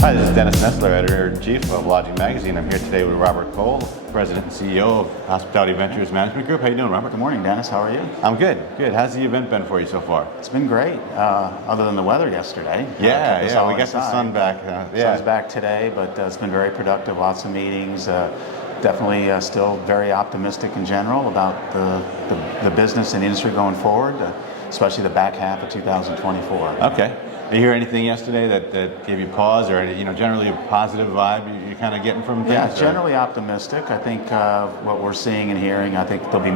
Hi, this is Dennis Nessler, Editor-in-Chief of Lodging Magazine. I'm here today with Robert Cole, President and CEO of Hospitality Ventures Management Group. How you doing, Robert? Good morning, Dennis. How are you? I'm good, good. How's the event been for you so far? It's been great, other than the weather yesterday. Yeah, we got the sun back. Sun's back today, but it's been very productive, lots of meetings. Definitely still very optimistic in general about the business and industry going forward, especially the back half of 2024. Okay. Did you hear anything yesterday that gave you pause, or generally a positive vibe you're kind of getting from things? Yeah, generally optimistic. I think what we're seeing and hearing, I think there'll be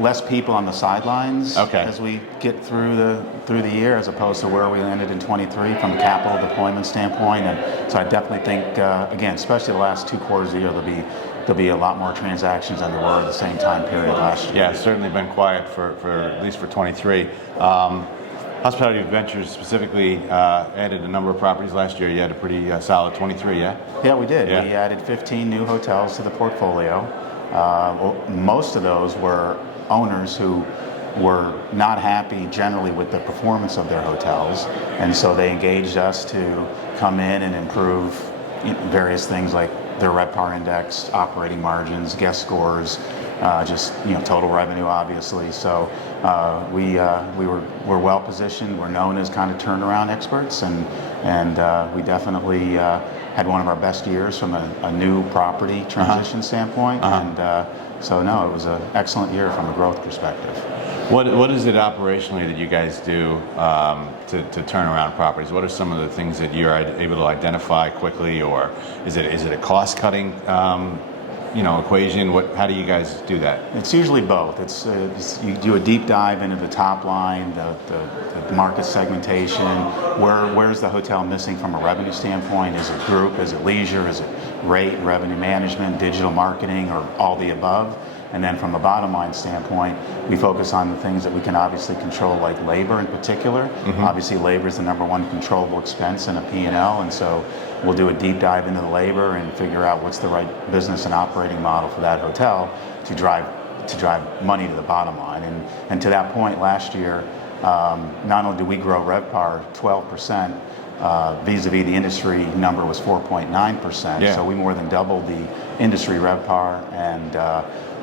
less people on the sidelines as we get through the year, as opposed to where we landed in 23 from a capital deployment standpoint. And so I definitely think, again, especially the last 2 quarters of the year, there'll be a lot more transactions than there were at the same time period last year. Yeah, it's certainly been quiet for at least for 23. Hospitality Ventures specifically added a number of properties last year. You had a pretty solid 23, yeah? Yeah, we did. Yeah. We added 15 new hotels to the portfolio. Most of those were owners who were not happy generally with the performance of their hotels, and so they engaged us to come in and improve various things like their RevPAR index, operating margins, guest scores, just total revenue, obviously. So we're well positioned. We're known as kind of turnaround experts, and we definitely had one of our best years from a new property transition standpoint. And so no, it was an excellent year from a growth perspective. What is it operationally that you guys do to turn around properties? What are some of the things that you're able to identify quickly, or is it a cost cutting equation? How do you guys do that? It's usually both. You do a deep dive into the top line, the market segmentation. Where's the hotel missing from a revenue standpoint? Is it group? Is it leisure? Is it rate, revenue management, digital marketing, or all the above? And then from a bottom line standpoint, we focus on the things that we can obviously control, like labor in particular. Obviously, labor is the number one controllable expense in a P&L, and so we'll do a deep dive into the labor and figure out what's the right business and operating model for that hotel to drive money to the bottom line. And to that point, last year, not only did we grow RevPAR 12%, vis-a-vis the industry number was 4.9%. Yeah. So we more than doubled the industry RevPAR, and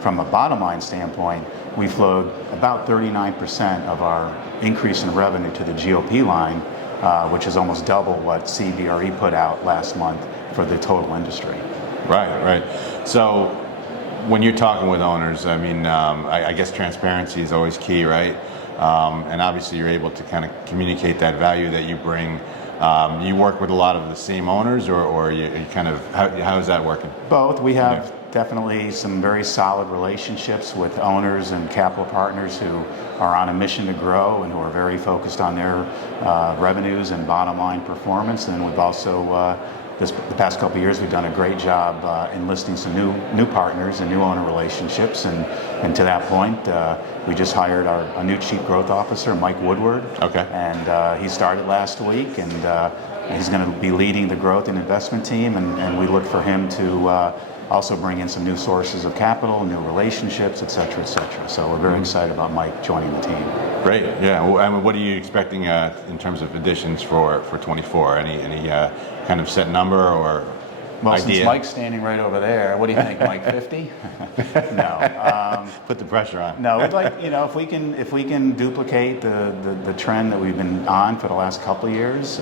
from a bottom line standpoint, we flowed about 39% of our increase in revenue to the GOP line, which is almost double what CBRE put out last month for the total industry. Right. So when you're talking with owners, I mean, I guess transparency is always key, right? And obviously you're able to kind of communicate that value that you bring. You work with a lot of the same owners, or you kind of, how is that working? Both. We have definitely some very solid relationships with owners and capital partners who are on a mission to grow and who are very focused on their revenues and bottom line performance. And we've also, the past couple of years, we've done a great job enlisting some new partners and new owner relationships. And to that point, we just hired a new Chief Growth Officer, Mike Woodward. Okay. And he started last week, and he's going to be leading the growth and investment team. And we look for him to also bring in some new sources of capital, new relationships, et cetera, et cetera. So we're very excited about Mike joining the team. Great, yeah. Well, I mean, what are you expecting in terms of additions for 24? Any kind of set number or well, idea? Since Mike's standing right over there, what do you think, Mike? 50? No. Put the pressure on. No, we'd like, if we can duplicate the trend that we've been on for the last couple of years,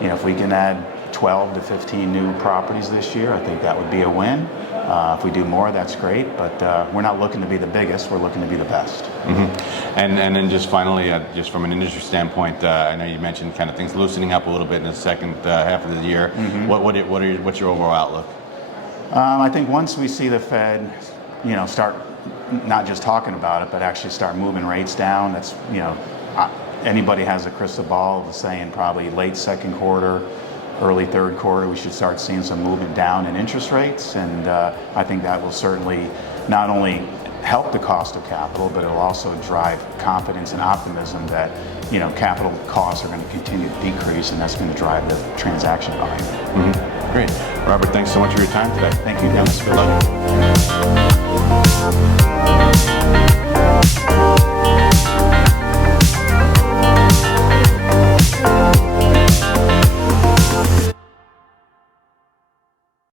if we can add 12 to 15 new properties this year, I think that would be a win. If we do more, that's great, but we're not looking to be the biggest, we're looking to be the best. And then just finally, just from an industry standpoint, I know you mentioned kind of things loosening up a little bit in the second half of the year. What's your overall outlook? I think once we see the Fed, start not just talking about it, but actually start moving rates down, that's, anybody has a crystal ball saying probably late second quarter, early third quarter, we should start seeing some movement down in interest rates, and I think that will certainly not only help the cost of capital, but it'll also drive confidence and optimism that capital costs are going to continue to decrease, and that's going to drive the transaction volume. Great. Robert, thanks so much for your time today. Thank you, Dennis. Good luck.